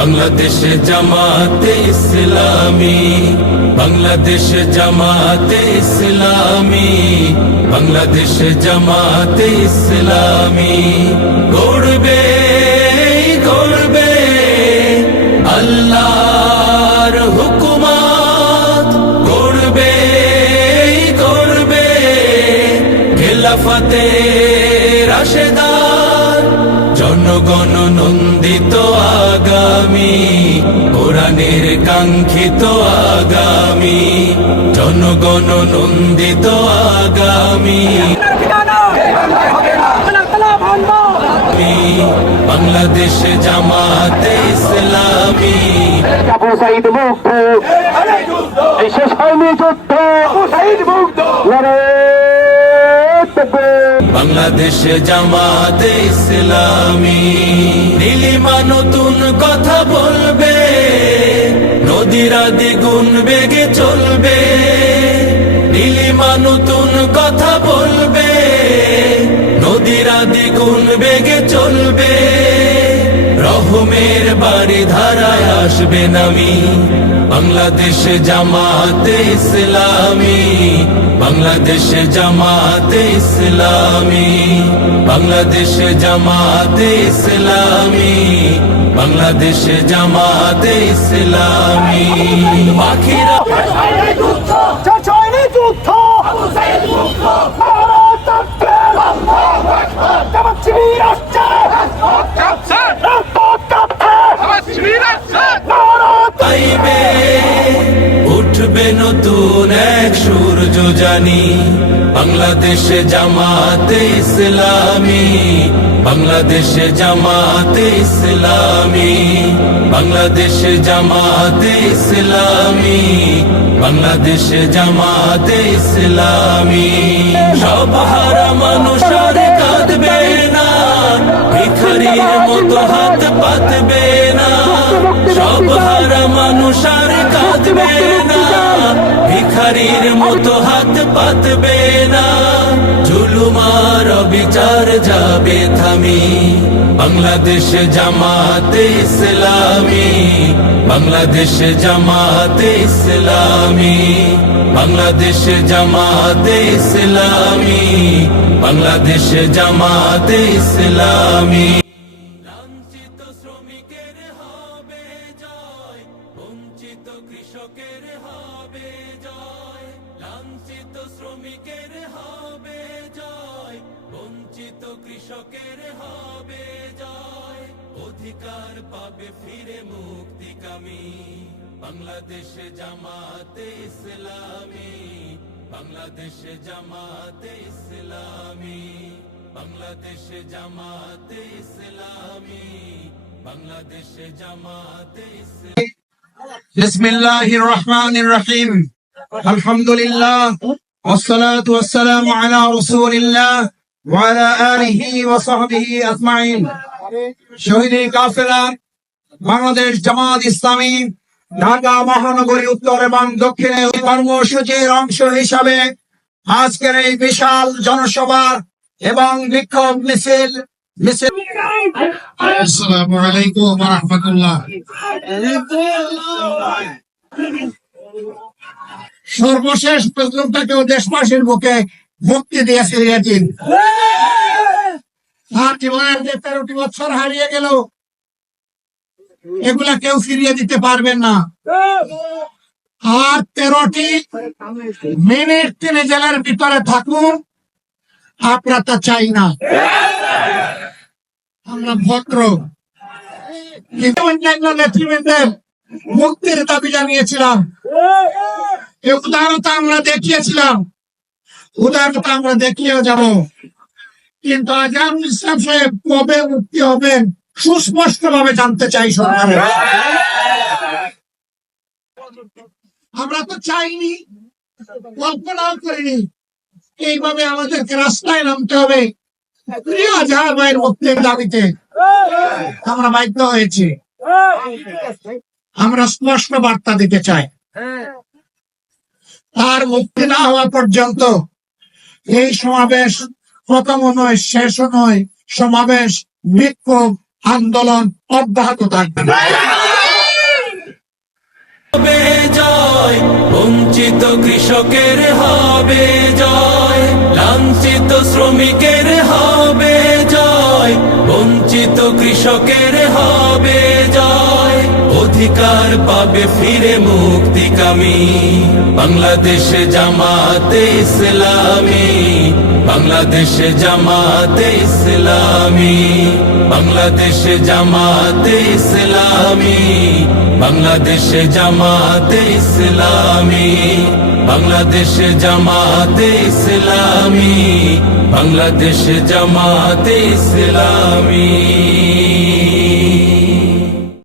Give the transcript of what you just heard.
বাংলাদেশ জামাতে ইসলামী, বাংলাদেশ জামাতে ইসলামী, বাংলাদেশ জামাতে ইসলামী গড়বে গড়বে আল্লাহর হুকুমত, গড়বে গড়বে খেলাফতে রাশেদার, জনগণ নন্দিত আগামী, কোরআনের কাঙ্ক্ষিত আগামী, জনগণ নন্দিত আগামী। বাংলাদেশ জামাতে ইসলামী, আবু সাঈদ মুগ্ধ, এই শেষ হয়নি যুদ্ধ, আবু সাঈদ মুগ্ধ, বাংলাদেশ জামাতে ইসলামী। নীলিমা নতুন কথা বলবে, নদীরা দ্বিগুণ বেগে চলবে, নীলিমা নতুন কথা বলবে, নদীরা দ্বিগুণ বেগে চলবে, রহমের বাড়ি ধারায় আসবে নামি। বাংলাদেশ জামাতে ইসলামী, বাংলাদেশ জামাতে ইসলামী, বাংলাদেশ জামাতে ইসলামী, বাংলাদেশ জামাতে ইসলামী। পাখিরা উঠবে নতুন এক সূর্য জানি, বাংলাদেশ জামাতে ইসলামী, বাংলাদেশ জামাতে ইসলামী, বাংলাদেশ জামাতে ইসলামী, বাংলাদেশ জামাতে ইসলামী। সব হারা মানুষ আর কাঁদবে না, ভিখারির মতো হাত পাতবে না, সব হারা মানুষ আর কাঁদবে না, ভিখারির মতো হাত পাতবে না, জুলুমার বিচার যাবে থামি। বাংলাদেশ জামাতে ইসলামী, বাংলাদেশ জামাতে ইসলামী, বাংলাদেশ জামাতে ইসলামী, বাংলাদেশ জামাতে ইসলামী। লাঞ্ছিত শ্রমিকের হবে জয়, বঞ্চিত কৃষকের হবে জয়, লাঞ্ছিত শ্রমিকের হবে জয়, বঞ্চিত কৃষকের হবে জয়, অধিকার পাবে ফিরে মুক্তিকামী। বাংলাদেশ জামাতে ইসলামী, বাংলাদেশ জামাতে ইসলামী, বাংলাদেশ জামাতে ইসলামী, বাংলাদেশ জামাতে ইসলামী। বিসমিল্লাহির রহমানির রহিম। আলহামদুলিল্লাহ ওয়াসসালাতু ওয়াসসালামু আলা রাসূলিল্লাহ ওয়া আলা আলিহি ওয়া সাহবিহি আজমাইন। শহীদে কাফেলা বাংলাদেশ জামাত ইসলামী ঢাকা মহানগরী উত্তর এবং দক্ষিণে কর্মসূচির অংশ হিসাবে আজকের এই বিশাল জনসভা এবং বিক্ষোভ মিছিল আসসালামু আলাইকুম ওয়া রাহমাতুল্লাহ। সর্বশেষ প্রজন্মটাকেও দেশবাসীর বুকে মুক্তি দিয়ে ফিরিয়ে দিন। আর জীবনের যে 13টি বছর হারিয়ে গেল, এগুলা কেউ ফিরিয়ে দিতে পারবেন না। আর 13টি মিনিট তিনি জেলের ভিতরে থাকুন, আমরা তা চাই না। আমরা ভদ্র অন্যান্য নেতৃবৃন্দের মুক্তির দাবি জানিয়েছিলাম, উদারতা আমরা দেখিয়েছিলাম, উদারতা আমরা দেখিয়েও যাব। কিন্তু আজহারুল ইসলাম সাহেব কবে মুক্তি হবেন সুস্পষ্ট ভাবে জানতে চাই সরকারের। আমরা তো চাইনি, কল্পনাও করিনি এইভাবে আমাদেরকে রাস্তায় নামতে হবে প্রিয় আজহার ভাইয়ের মুক্তির দাবিতে। আমরা বাধ্য হয়েছি। আমরা স্পষ্ট বার্তা দিতে চাই, তার মুক্তি না হওয়া পর্যন্ত এই সমাবেশ প্রথম নয়, শেষও নয়, সমাবেশ, বিক্ষোভ, আন্দোলন অব্যাহত থাকবে। কৃষকের হবে জয়, লাঞ্ছিত শ্রমিকের হবে জয়, বঞ্চিত কৃষকের হবে জয়, অধিকার পাবে ফিরে মুক্তিকামী বাংলাদেশ জামাতে ইসলামী, বাংলাদেশ জামাতে ইসলামী, বাংলাদেশ জামাতে ইসলামী, বাংলাদেশ জামাতে ইসলামী, বাংলাদেশ জামাতে ইসলামী, বাংলাদেশ জামাতে ইসলামী।